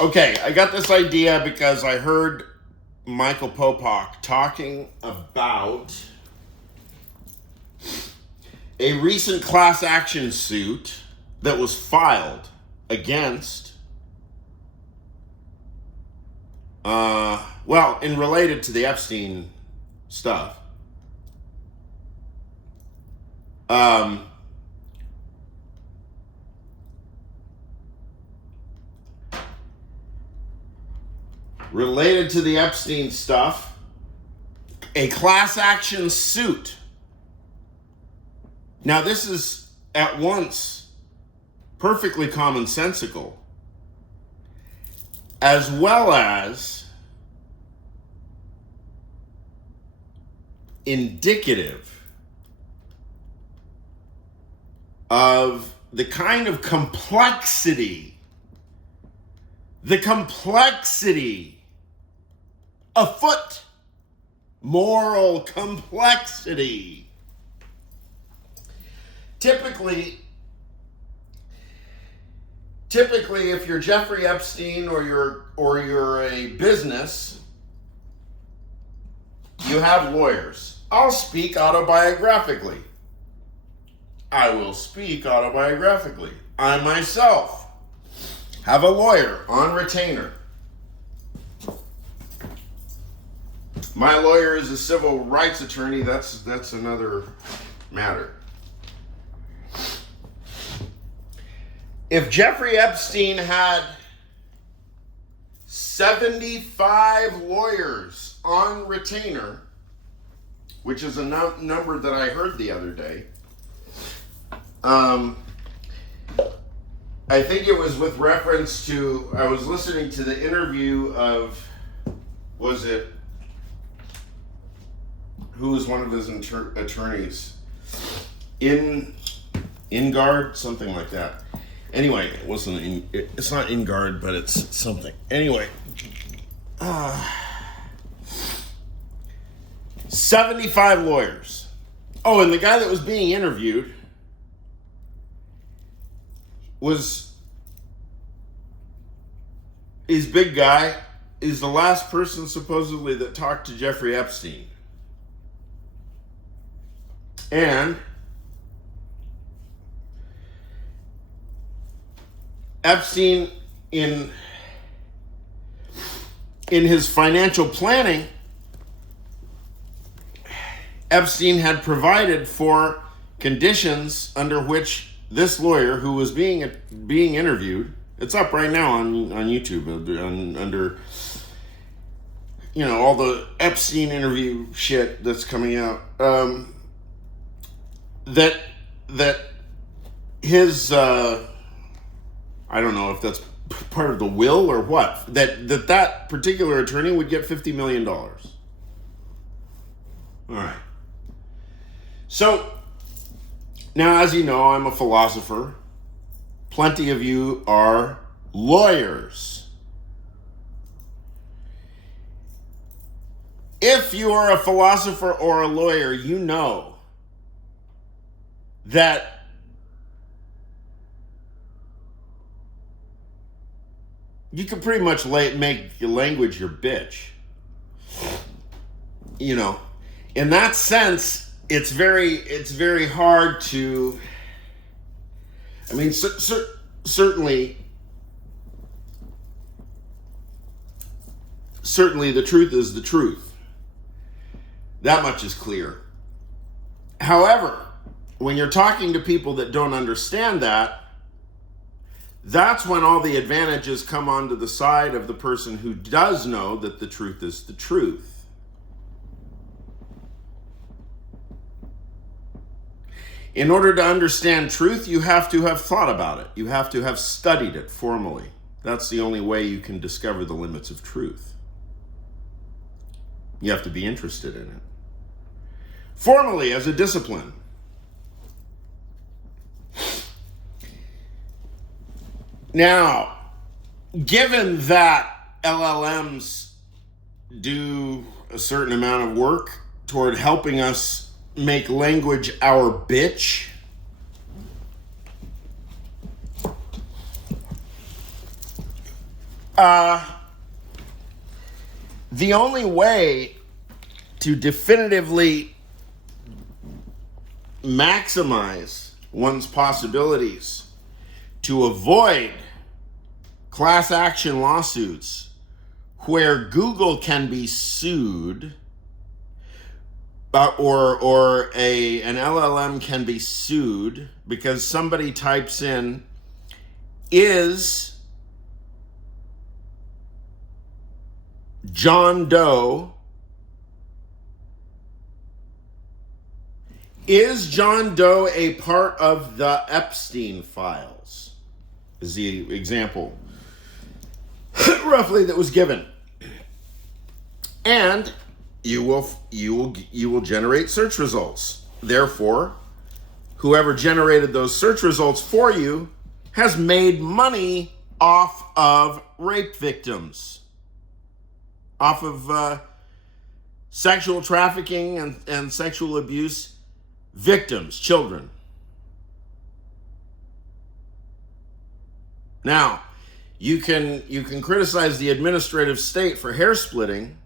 Okay, I got this idea because I heard Michael Popak talking about a recent class action suit that was filed against, and related to the Epstein stuff. Related to the Epstein stuff, a class action suit. Now, this is at once perfectly commonsensical, as well as indicative of the kind of complexity afoot, moral complexity. Typically, if you're Jeffrey Epstein or you're a business, you have lawyers. I'll speak autobiographically. I will speak autobiographically. I myself have a lawyer on retainer. My lawyer is a civil rights attorney. That's another matter. If Jeffrey Epstein had 75 lawyers on retainer, which is a number that I heard the other day, I think it was with reference to, I was listening to the interview of, who was one of his attorneys? Ingard, something like that. Anyway, it's not Ingard, but it's something. Anyway, 75 lawyers. Oh, and the guy that was being interviewed his big guy is the last person supposedly that talked to Jeffrey Epstein. And Epstein, in his financial planning, Epstein had provided for conditions under which this lawyer who was being interviewed, it's up right now on YouTube under all the Epstein interview shit that's coming out, that his I don't know if that's part of the will or what, that particular attorney would get $50 million. All right. So, now, as you know, I'm a philosopher. Plenty of you are lawyers. If you are a philosopher or a lawyer, you know that you can pretty much make your language your bitch. In that sense, it's very hard to. I mean, certainly, the truth is the truth. That much is clear. However, when you're talking to people that don't understand that, that's when all the advantages come onto the side of the person who does know that the truth is the truth. In order to understand truth, you have to have thought about it. You have to have studied it formally. That's the only way you can discover the limits of truth. You have to be interested in it. Formally, as a discipline. Now, given that LLMs do a certain amount of work toward helping us make language our bitch, The only way to definitively maximize one's possibilities to avoid class action lawsuits where Google can be sued, or an LLM can be sued because somebody types in, is John Doe a part of the Epstein files? Is the example roughly that was given. And you will generate search results. Therefore, whoever generated those search results for you has made money off of rape victims, off of sexual trafficking and sexual abuse victims, children. Now, you can criticize the administrative state for hair splitting,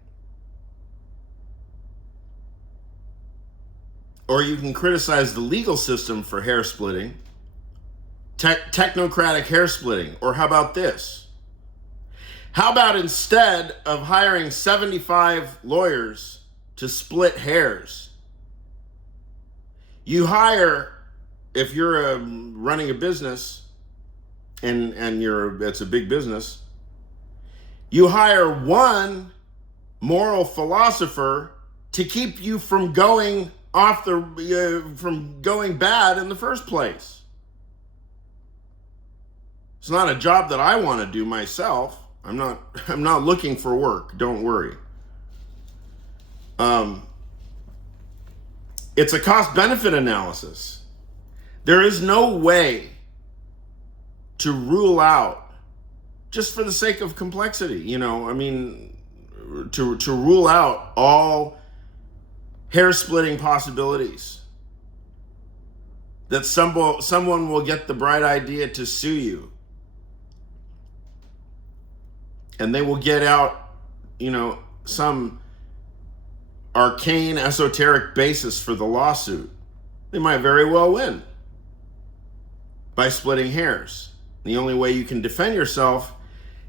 or you can criticize the legal system for hair splitting, technocratic hair splitting. Or how about this? How about instead of hiring 75 lawyers to split hairs, you hire, if you're running a business and it's a big business, you hire one moral philosopher to keep you from going from going bad in the first place. It's not a job that I want to do myself. I'm not looking for work. Don't worry. It's a cost-benefit analysis. There is no way to rule out, just for the sake of complexity, to rule out all hair-splitting possibilities. That someone will get the bright idea to sue you. And they will get out, some arcane, esoteric basis for the lawsuit. They might very well win by splitting hairs. The only way you can defend yourself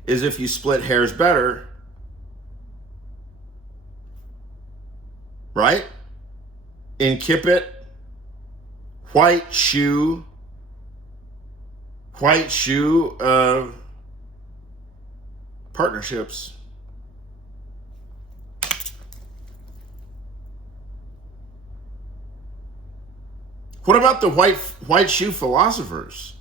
is if you split hairs better. Right? In Kippet, white shoe partnerships. What about the white shoe philosophers?